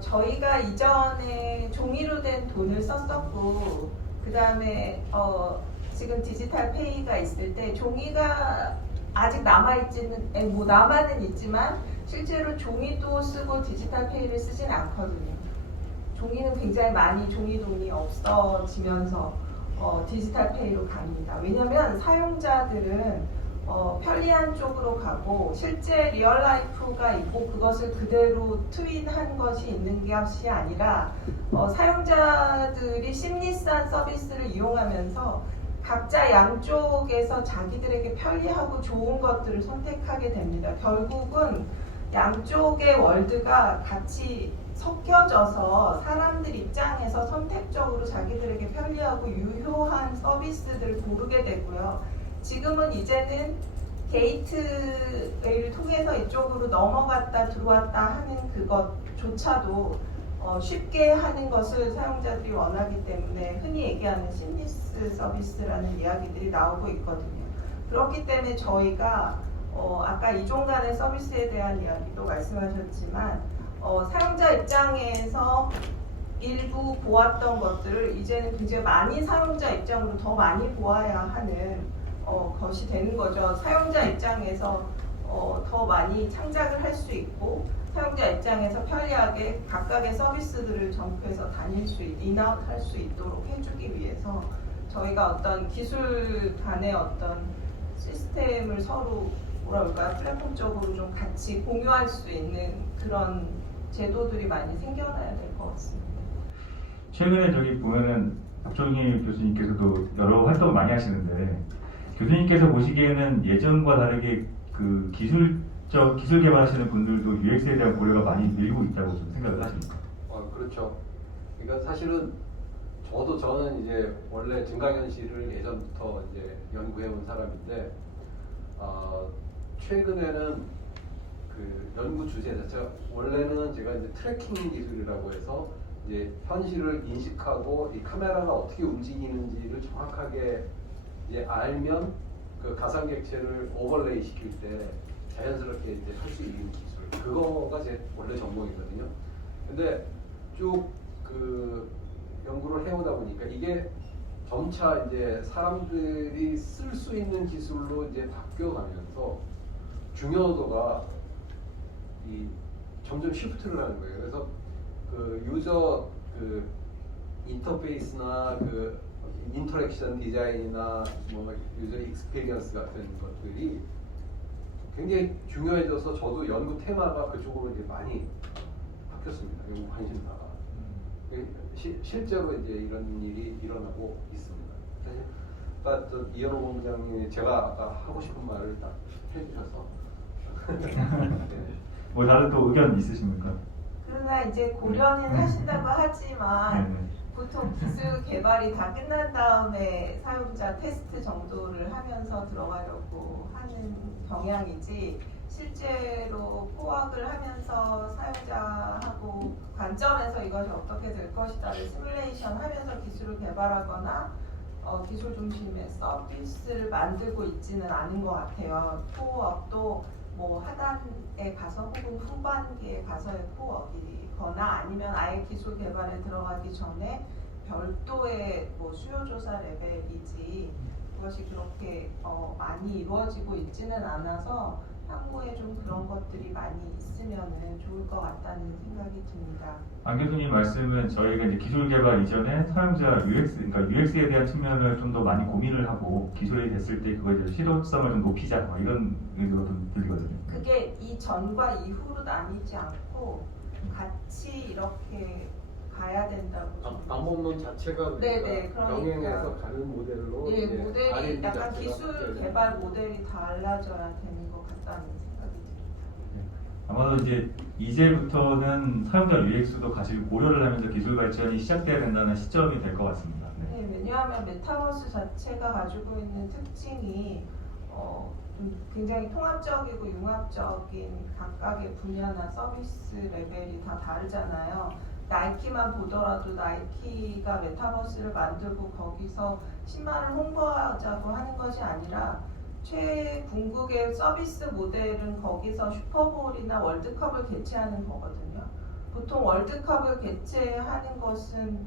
저희가 이전에 종이로 된 돈을 썼었고 그 다음에 지금 디지털 페이가 있을 때 종이가 아직 남아있지는 남아는 있지만 실제로 종이도 쓰고 디지털 페이를 쓰진 않거든요. 종이는 굉장히 많이 종이 돈이 없어지면서 디지털 페이로 갑니다. 왜냐하면 사용자들은 편리한 쪽으로 가고 실제 리얼 라이프가 있고 그것을 그대로 트윈한 것이 있는 것이 아니라 사용자들이 심리스한 서비스를 이용하면서 각자 양쪽에서 자기들에게 편리하고 좋은 것들을 선택하게 됩니다. 결국은 양쪽의 월드가 같이 섞여져서 사람들 입장에서 선택적으로 자기들에게 편리하고 유효한 서비스들을 고르게 되고요. 지금은 이제는 게이트웨이를 통해서 이쪽으로 넘어갔다 들어왔다 하는 그것조차도 쉽게 하는 것을 사용자들이 원하기 때문에 흔히 얘기하는 심리스 서비스라는 이야기들이 나오고 있거든요. 그렇기 때문에 저희가 아까 이종 간의 서비스에 대한 이야기도 말씀하셨지만 사용자 입장에서 일부 보았던 것들을 이제는 굉장히 많이 사용자 입장으로 더 많이 보아야 하는 것이 되는 거죠. 사용자 입장에서 더 많이 창작을 할 수 있고 사용자 입장에서 편리하게 각각의 서비스들을 점프해서 다닐 수 인아웃 할 수 있도록 해주기 위해서 저희가 어떤 기술 간의 어떤 시스템을 서로 뭐라 그럴까요? 플랫폼적으로 좀 같이 공유할 수 있는 그런 제도들이 많이 생겨나야 될 것 같습니다. 최근에 저기 보면은 박정희 교수님께서도 여러 활동을 많이 하시는데 교수님께서 보시기에는 예전과 다르게 그 기술 개발하시는 분들도 UX에 대한 고려가 많이 늘고 있다고 좀 생각을 하십니까? 그렇죠. 그러니까 사실은 저는 이제 원래 증강현실을 예전부터 이제 연구해온 사람인데 최근에는 그 연구 주제 자체가 원래는 제가 이제 트래킹 기술이라고 해서 이제 현실을 인식하고 이 카메라가 어떻게 움직이는지를 정확하게 이제 알면 그 가상객체를 오버레이 시킬 때 자연스럽게 이제 할 수 있는 기술 그거가 제 원래 전공이거든요. 근데 쭉 그 연구를 해오다 보니까 이게 점차 이제 사람들이 쓸 수 있는 기술로 이제 바뀌어가면서 중요도가 점점 시프트를 하는 거예요. 그래서 그 유저 그 인터페이스나 그 인터랙션 디자인이나 뭐 유저 익스피리언스 같은 것들이 굉장히 중요해져서 저도 연구 테마가 그쪽으로 이제 많이 바뀌었습니다. 연구 관심사가. 실제로 이제 이런 일이 일어나고 있습니다. 사실 아까 이현호 본부장님이 제가 아까 하고 싶은 말을 딱 해주셔서 네. 뭐 다른 또 의견 있으십니까? 그러나 이제 고려는 하신다고 하지만 네네. 보통 기술 개발이 다 끝난 다음에 사용자 테스트 정도를 하면서 들어가려고 하는 경향이지 실제로 포악을 하면서 사용자하고 관점에서 이것이 어떻게 될 것이다를 시뮬레이션 하면서 기술을 개발하거나 기술 중심의 서비스를 만들고 있지는 않은 것 같아요. 포악도 뭐 하단에 가서 혹은 후반기에 가서의 포악이거나 아니면 아예 기술 개발에 들어가기 전에 별도의 뭐 수요 조사 레벨이지 그것이 그렇게 많이 이루어지고 있지는 않아서 향후에 좀 그런 것들이 많이 있으면은 좋을 것 같다는 생각이 듭니다. 안 교수님 말씀은 저희가 이제 기술 개발 이전에 사용자 그러니까 UX에 대한 측면을 좀 더 많이 고민을 하고 기술이 됐을 때 그거에 대해서 실효성을 좀 높이자 뭐 이런 의도로 좀 들리거든요. 그게 이전과 이후로 나뉘지 않고 같이 이렇게 가야 된다고. 방법론 자체가 네네, 그러니까. 병행해서 가는 모델로 예, 이제 모델이 R&D 약간 자체가 기술 바뀌어야 개발 모델이 달라져야 되는 것 같다는 생각이 듭니다. 아마도 이제부터는 사용자 UX도 같이 고려를 하면서 기술 발전이 시작돼야 된다는 시점이 될 것 같습니다. 네. 네, 왜냐하면 메타버스 자체가 가지고 있는 특징이 좀 굉장히 통합적이고 융합적인 각각의 분야나 서비스 레벨이 다 다르잖아요. 나이키만 보더라도 나이키가 메타버스를 만들고 거기서 신발을 홍보하자고 하는 것이 아니라 최궁극의 서비스 모델은 거기서 슈퍼볼이나 월드컵을 개최하는 거거든요. 보통 월드컵을 개최하는 것은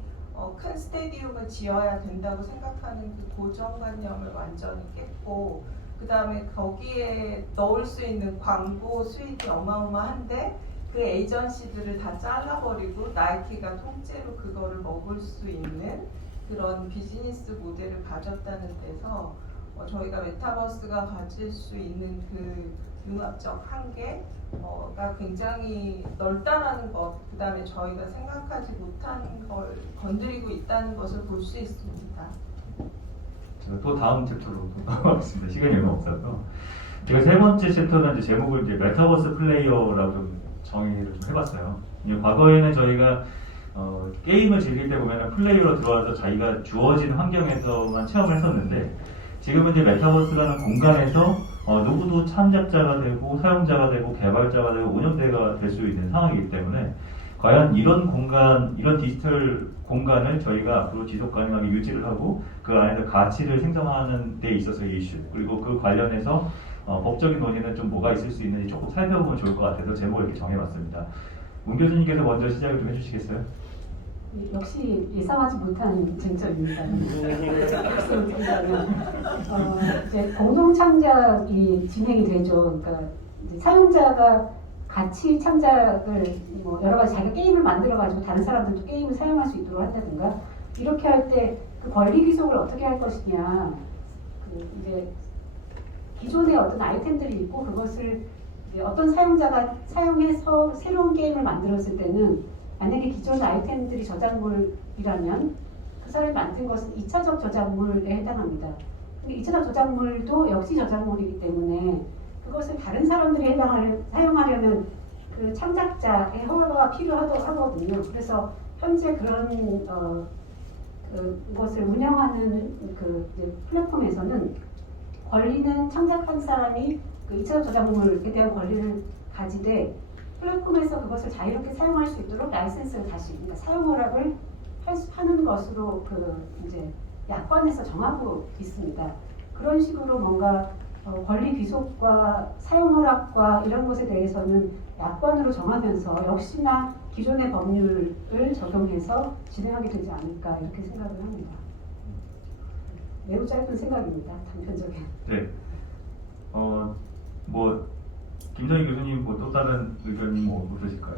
큰 스테디움을 지어야 된다고 생각하는 그 고정관념을 완전히 깼고 그 다음에 거기에 넣을 수 있는 광고 수익이 어마어마한데 그 에이전시들을 다 잘라버리고 나이키가 통째로 그거를 먹을 수 있는 그런 비즈니스 모델을 가졌다는 데서 저희가 메타버스가 가질 수 있는 그 융합적 한계가 굉장히 넓다라는 것, 그 다음에 저희가 생각하지 못한 걸 건드리고 있다는 것을 볼 수 있습니다. 제가 또 다음 챕터로 가겠습니다. 시간이 얼마 없어서 제가 세 번째 챕터는 이제 제목을 이제 메타버스 플레이어라고 좀 정의를 좀 해봤어요. 과거에는 저희가 게임을 즐길 때 보면 플레이어로 들어와서 자기가 주어진 환경에서만 체험을 했었는데 지금은 이제 메타버스라는 공간에서 누구도 참작자가 되고 사용자가 되고 개발자가 되고 운영자가 될 수 있는 상황이기 때문에 과연 이런 공간, 이런 디지털 공간을 저희가 앞으로 지속 가능하게 유지를 하고 그 안에서 가치를 생성하는 데 있어서의 이슈 그리고 그 관련해서 법적인 논의는 좀 뭐가 있을 수 있는지 조금 살펴보면 좋을 것 같아서 제목을 이렇게 정해봤습니다. 문 교수님께서 먼저 시작을 좀 해주시겠어요? 역시 예상하지 못한 쟁점입니다. 이제 공동 창작이 진행이 되죠. 그러니까 이제 사용자가 같이 창작을 뭐 여러 가지 자기가 게임을 만들어 가지고 다른 사람들도 게임을 사용할 수 있도록 한다든가 이렇게 할 때 그 권리 귀속을 어떻게 할 것이냐 그 이제 기존에 어떤 아이템들이 있고 그것을 이제 어떤 사용자가 사용해서 새로운 게임을 만들었을 때는 만약에 기존 아이템들이 저작물이라면 그 사람이 만든 것은 2차적 저작물에 해당합니다. 근데 2차적 저작물도 역시 저작물이기 때문에 그것을 다른 사람들이 사용하려면 그 창작자의 허가가 필요하거든요. 그래서 현재 그런 그것을 운영하는 그 이제 플랫폼에서는 권리는 창작한 사람이 그 2차적 저작물에 대한 권리를 가지되 플랫폼에서 그것을 자유롭게 사용할 수 있도록 라이센스를 다시 그러니까 사용 허락을 하는 것으로 그 이제 약관에서 정하고 있습니다. 그런 식으로 뭔가 권리 귀속과 사용 허락과 이런 것에 대해서는 약관으로 정하면서 역시나 기존의 법률을 적용해서 진행하게 되지 않을까 이렇게 생각을 합니다. 매우 짧은 생각입니다. 단편적인. 네. 뭐 김정희 교수님 뭐 또 다른 의견이 뭐 없으실까요?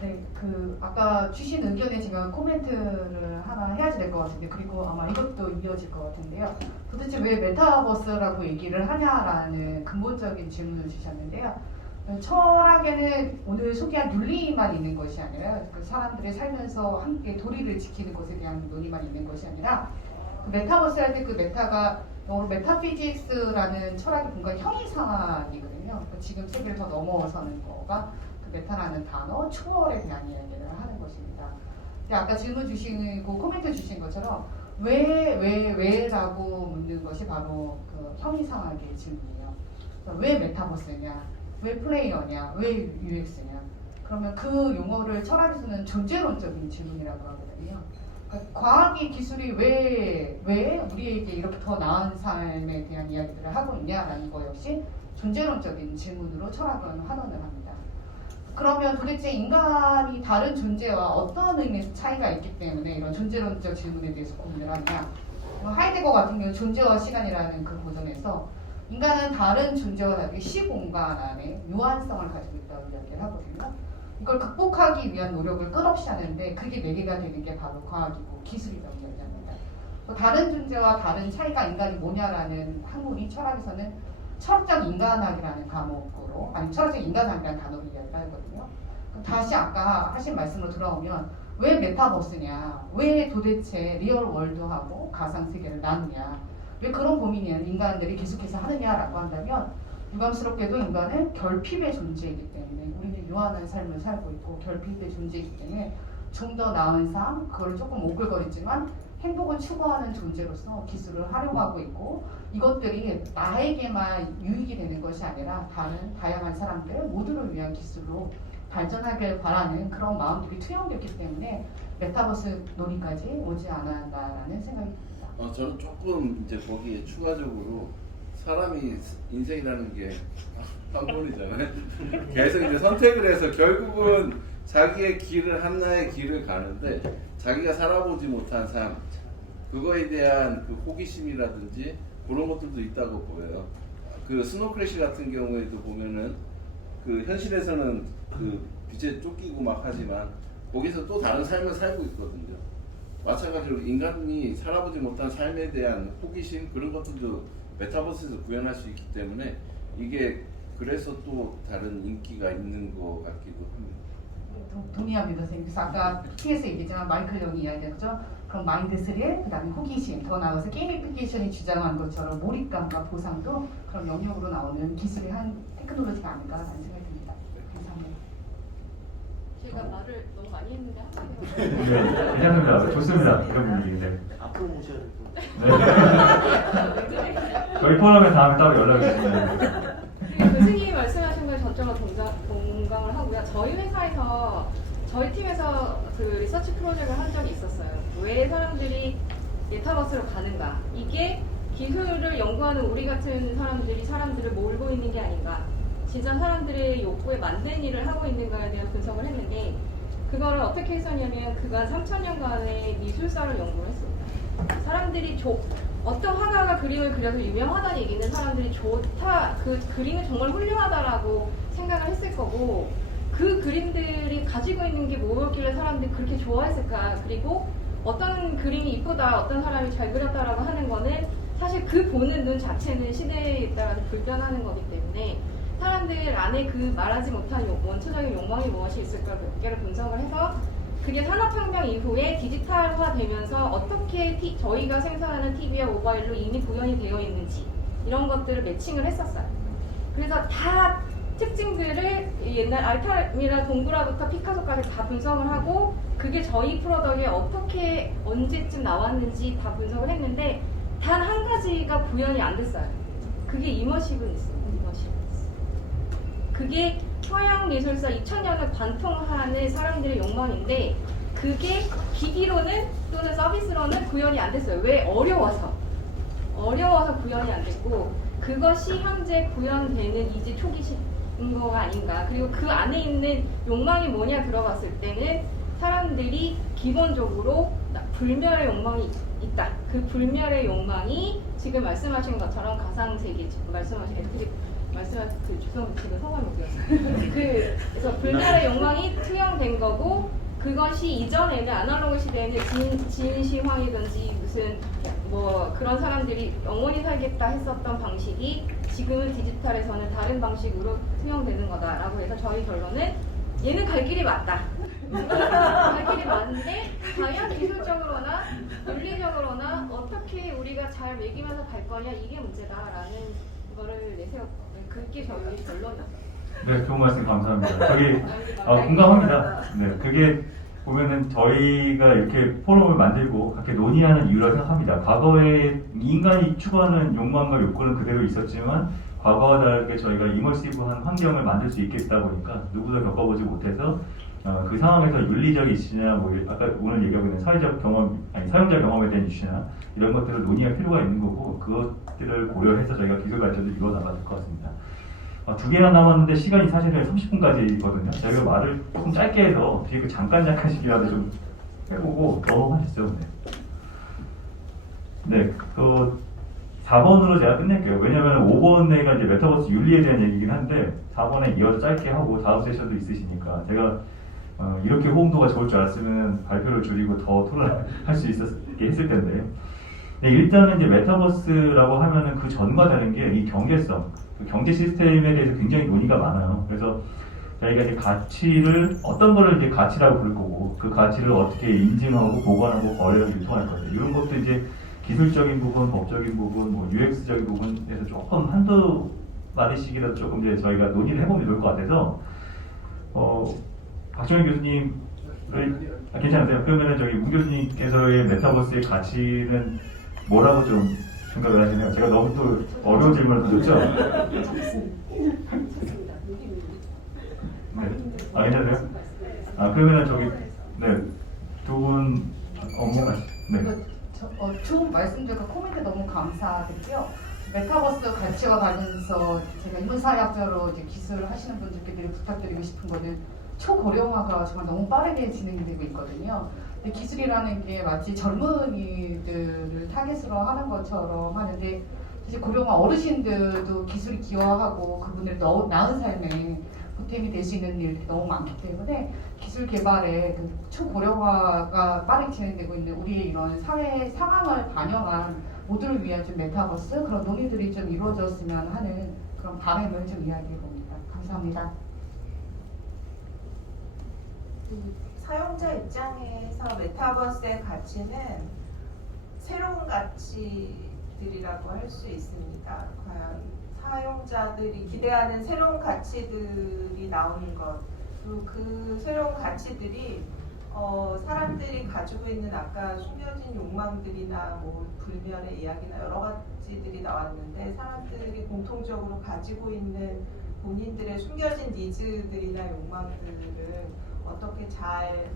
네, 그 아까 주신 의견에 제가 코멘트를 하나 해야지 될 것 같은데 그리고 아마 이것도 이어질 것 같은데요. 도대체 왜 메타버스라고 얘기를 하냐라는 근본적인 질문을 주셨는데요. 철학에는 오늘 소개한 윤리만 있는 것이 아니라 그 사람들이 살면서 함께 도리를 지키는 것에 대한 논의만 있는 것이 아니라 그 메타버스 할 때 그 메타가 영어로 메타피직스라는 철학의 본가 형이상학이거든요. 그러니까 지금 세계를 더 넘어서는 거가 그 메타라는 단어, 초월에 대한 이야기를 하는 것입니다. 근데 아까 질문 주시고 코멘트 주신 것처럼 왜라고 묻는 것이 바로 그 형이상학의 질문이에요. 그러니까 왜 메타버스냐? 왜 플레이어냐? 왜 UX냐? 그러면 그 용어를 철학에서는 존재론적인 질문이라고 하거든요. 그러니까 과학이 기술이 왜 우리에게 이렇게 더 나은 삶에 대한 이야기들을 하고 있냐라는 거 역시 존재론적인 질문으로 철학은 환원을 합니다. 그러면 도대체 인간이 다른 존재와 어떤 의미에서 차이가 있기 때문에 이런 존재론적 질문에 대해서 고민을 하느냐? 하이데거 같은 경우 존재와 시간이라는 그 고전에서 인간은 다른 존재와 다르게 시공간 안에 유한성을 가지고 있다고 이야기를 하거든요. 이걸 극복하기 위한 노력을 끝없이 하는데 그게 매개가 되는 게 바로 과학이고 기술이라고 이야기합니다. 다른 존재와 다른 차이가 인간이 뭐냐라는 학문이 철학에서는 철학적 인간학이라는 과목으로 아니 철학적 인간학이라는 단어를 이야기하거든요. 다시 아까 하신 말씀으로 돌아오면 왜 메타버스냐? 왜 도대체 리얼 월드하고 가상 세계를 나누냐? 왜 그런 고민을 인간들이 계속해서 하느냐라고 한다면 유감스럽게도 인간은 결핍의 존재이기 때문에 우리는 유한한 삶을 살고 있고 결핍의 존재이기 때문에 좀 더 나은 삶, 그걸 조금 오글거리지만 행복을 추구하는 존재로서 기술을 활용하고 있고 이것들이 나에게만 유익이 되는 것이 아니라 다른 다양한 사람들 모두를 위한 기술로 발전하길 바라는 그런 마음들이 투영됐기 때문에 메타버스 논의까지 오지 않았다라는 생각이 듭니다. 저는 조금 이제 거기에 추가적으로 사람이 인생이라는 게 한 번이잖아요. 계속 이제 선택을 해서 결국은 자기의 길을 하나의 길을 가는데 자기가 살아보지 못한 삶 그거에 대한 그 호기심이라든지 그런 것들도 있다고 보여요. 그 스노크래시 같은 경우에도 보면은 그 현실에서는 그 빛에 쫓기고 막 하지만 거기서 또 다른 삶을 살고 있거든요. 마찬가지로 인간이 살아보지 못한 삶에 대한 호기심 그런 것들도 메타버스에서 구현할 수 있기 때문에 이게 그래서 또 다른 인기가 있는 것 같기도 합니다. 동의합니다, 선생님. 그래서 아까 T에서 얘기했지만 마이클 영이 이야기했죠. 그럼 마인드 스릴, 그다음에 호기심, 더 나아가서 게이미피케이션이 주장한 것처럼 몰입감과 보상도 그런 영역으로 나오는 기술의 한 테크놀로지가 아닌가라는 생각이 듭니다. 감사합니다. 제가 말을 너무 많이 했는데 네, 괜찮습니다. 좋습니다. 이런 분위기. 네. 앞으로 모셔야 될 것 같아요. 네. 저희 포럼에 다음에 따로 연락을 주시면 교수님이 말씀하신 거에 전적으로 동감을 하고요. 저희 회사에서 저희 팀에서 그 리서치 프로젝트를 한 적이 있었어요. 왜 사람들이 메타버스로 가는가? 이게 기술을 연구하는 우리 같은 사람들을 몰고 있는 게 아닌가? 진짜 사람들의 욕구에 맞는 일을 하고 있는가에 대한 분석을 했는데 그거를 어떻게 했었냐면 그간 3,000년간의 미술사를 연구를 했습니다. 사람들이 어떤 화가가 그림을 그려서 유명하다는 얘기는 사람들이 좋다, 그 그림이 정말 훌륭하다라고 생각을 했을 거고, 그 그림들이 가지고 있는 게 뭐였길래 사람들이 그렇게 좋아했을까. 그리고 어떤 그림이 이쁘다, 어떤 사람이 잘 그렸다라고 하는 거는 사실 그 보는 눈 자체는 시대에 따라서 불변하는 거기 때문에 사람들 안에 그 말하지 못한 원초적인 욕망이 무엇이 있을까 몇 개를 분석을 해서, 그게 산업혁명 이후에 디지털화 되면서 어떻게 저희가 생산하는 TV와 모바일로 이미 구현이 되어 있는지 이런 것들을 매칭을 했었어요. 그래서 다 특징들을 옛날 알타미라 동그라부터 피카소까지 다 분석을 하고, 그게 저희 프로덕에 어떻게 언제쯤 나왔는지 다 분석을 했는데 단 한 가지가 구현이 안 됐어요. 그게 이머시브니스. 그게 서양 미술사 2000년을 관통하는 사람들의 욕망인데, 그게 기기로는 또는 서비스로는 구현이 안 됐어요. 왜? 어려워서 구현이 안 됐고, 그것이 현재 구현되는 이제 초기인 거가 아닌가. 그리고 그 안에 있는 욕망이 뭐냐 들어봤을 때는 사람들이 기본적으로 불멸의 욕망이 있다. 그 불멸의 욕망이 지금 말씀하신 것처럼 가상세계, 말씀하신 그 죄송합니다. 지금 성함이 어디였어요? 그래서 불멸의 욕망이 투영된 거고, 그것이 이전에는 아날로그 시대에는 진시황이든지 무슨 뭐 그런 사람들이 영원히 살겠다 했었던 방식이 지금은 디지털에서는 다른 방식으로 투영되는 거다라고 해서 저희 결론은 얘는 갈 길이 맞다. 갈 길이 맞는데 과연 기술적으로나 윤리적으로나 어떻게 우리가 잘 매기면서 갈 거냐, 이게 문제다라는 거를 내세웠고, 그게 저희 결론이었어요. 네, 좋은 말씀 감사합니다. 저기 공감합니다. 네, 그게 보면은 저희가 이렇게 포럼을 만들고 그렇게 논의하는 이유라 생각합니다. 과거에 인간이 추구하는 욕망과 욕구는 그대로 있었지만 과거와 다르게 저희가 이머시브한 환경을 만들 수 있겠다 보니까 누구도 겪어보지 못해서 그 상황에서 윤리적 이슈나 뭐 아까 오늘 얘기하고 있는 사회적 경험, 아니 사용자 경험에 대한 이슈나 이런 것들을 논의할 필요가 있는 거고, 그것들을 고려해서 저희가 기술 발전도 이루어 나가야 될 것 같습니다. 2개나 남았는데 시간이 사실은 30분까지거든요. 저희가 말을 조금 짧게 해서 뒤에 그 잠깐씩이라도 좀 해보고 넘어가시죠. 네, 그 4번으로 제가 끝낼게요. 왜냐면 5번에가 이제 메타버스 윤리에 대한 얘기긴 한데 4번에 이어서 짧게 하고 다음 세션도 있으시니까 제가 이렇게 호응도가 좋을 줄 알았으면 발표를 줄이고 더 토론할 수 있었게 했을 텐데, 네, 일단은 이제 메타버스라고 하면은 그 전과 다른 게 이 경제성, 그 경제 시스템에 대해서 굉장히 논의가 많아요. 그래서 저희가 이제 가치를 어떤 거를 이제 가치라고 부를 거고, 그 가치를 어떻게 인증하고 보관하고 거래하고 유통할 거죠. 이런 것도 이제 기술적인 부분, 법적인 부분, 뭐 UX적인 부분에서 조금 한두 마디씩이라도 조금 이제 저희가 논의를 해보면 좋을 것 같아서 박정희 교수님 괜찮으세요? 그러면은 저기 문 교수님께서의 메타버스의 가치는 뭐라고 좀 생각을 하시나요? 제가 너무 또 어려운 질문을 던졌죠? 네. 괜찮으세요? 그러면은 저기 두 분 네. 좋은 말씀들과 코멘트 너무 감사드리고요. 메타버스 가치와 관련해서 제가 인문사회학자로 이제 기술을 하시는 분들께 늘 부탁드리고 싶은 거는 초고령화가 정말 너무 빠르게 진행이 되고 있거든요. 근데 기술이라는 게 마치 젊은이들을 타겟으로 하는 것처럼 하는데, 사실 고령화 어르신들도 기술이 기여하고 그분을 나은 삶에 보탬이 될 수 있는 일들이 너무 많기 때문에 기술 개발에 그 초고령화가 빠르게 진행되고 있는 우리의 이런 사회 상황을 반영한 모두를 위한 좀 메타버스 그런 논의들이 좀 이루어졌으면 하는 그런 바람을 좀 이야기해 봅니다. 감사합니다. 사용자 입장에서 메타버스의 가치는 새로운 가치들이라고 할 수 있습니다. 과연 사용자들이 기대하는 새로운 가치들이 나오는 것, 그리고 그 새로운 가치들이 사람들이 가지고 있는 아까 숨겨진 욕망들이나 뭐 불멸의 이야기나 여러 가지들이 나왔는데, 사람들이 공통적으로 가지고 있는 본인들의 숨겨진 니즈들이나 욕망들을 어떻게 잘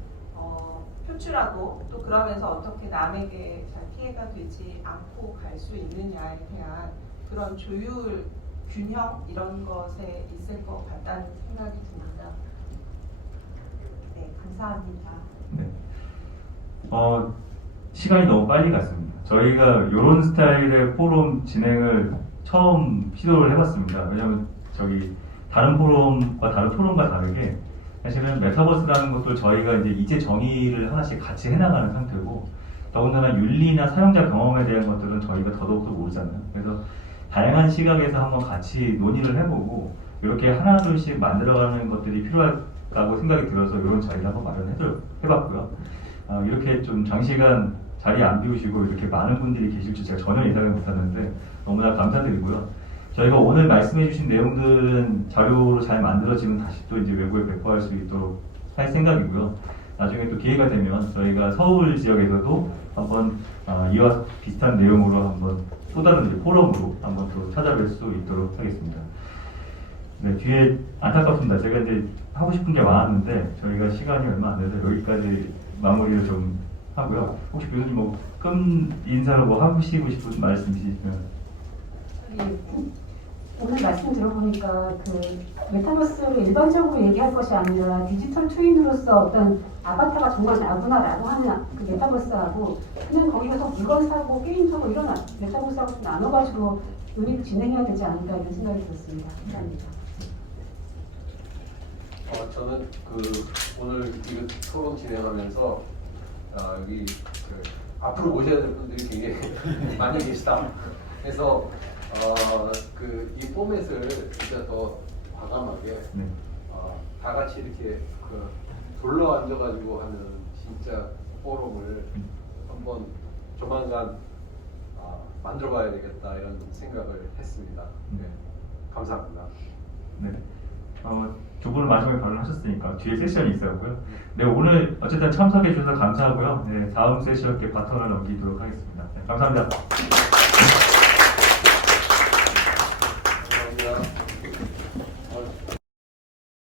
표출하고 또 그러면서 어떻게 남에게 잘 피해가 되지 않고 갈 수 있느냐에 대한 그런 조율, 균형 이런 것에 있을 것 같다는 생각이 듭니다. 네, 감사합니다. 네. 시간이 너무 빨리 갔습니다. 저희가 이런 스타일의 포럼 진행을 처음 시도를 해봤습니다. 왜냐하면 저기 다른 포럼과 다른 토론과 다르게 사실은 메타버스라는 것도 저희가 이제 정의를 하나씩 같이 해나가는 상태고, 더군다나 윤리나 사용자 경험에 대한 것들은 저희가 더더욱더 모르잖아요. 그래서 다양한 시각에서 한번 같이 논의를 해보고 이렇게 하나둘씩 만들어가는 것들이 필요하다고 생각이 들어서 이런 자리를 한번 마련해봤고요. 이렇게 좀 장시간 자리 안 비우시고 이렇게 많은 분들이 계실 줄 제가 전혀 예상을 못했는데 너무나 감사드리고요. 저희가 오늘 말씀해주신 내용들은 자료로 잘 만들어지면 다시 또 이제 외부에 배포할 수 있도록 할 생각이고요. 나중에 또 기회가 되면 저희가 서울 지역에서도 한번 이와 비슷한 내용으로 한번 또 다른 이제 포럼으로 한번 또 찾아뵐 수 있도록 하겠습니다. 네, 뒤에 안타깝습니다. 제가 이제 하고 싶은 게 많았는데 저희가 시간이 얼마 안 돼서 여기까지 마무리를 좀 하고요. 혹시 교수님 뭐 끝 인사로 뭐 하시고 싶은 말씀 있으시면? 예, 오늘 말씀 들어보니까 그 메타버스를 일반적으로 얘기할 것이 아니라 디지털 트윈으로서 어떤 아바타가 정말 나구나라고 하는 그 메타버스하고 그냥 거기 가서 물건 사고 게임 사고 이런 메타버스하고 좀 나눠가지고 논의를 진행해야 되지 않을까 이런 생각이 들었습니다. 감사합니다. 저는 오늘 이 토론 진행하면서 여기 앞으로 모셔야 될 분들이 굉장히 많이 계시다. 그래서 이 포맷을 진짜 더 과감하게 네. 다 같이 이렇게 둘러 앉아가지고 하는 진짜 포럼을 한번 조만간 만들어봐야 되겠다 이런 생각을 했습니다. 네. 감사합니다. 네. 두 분은 마지막에 발언하셨으니까 뒤에 세션이 있어요고요. 네, 오늘 어쨌든 참석해 주셔서 감사하고요. 네, 다음 세션께 바톤을 넘기도록 하겠습니다. 네, 감사합니다.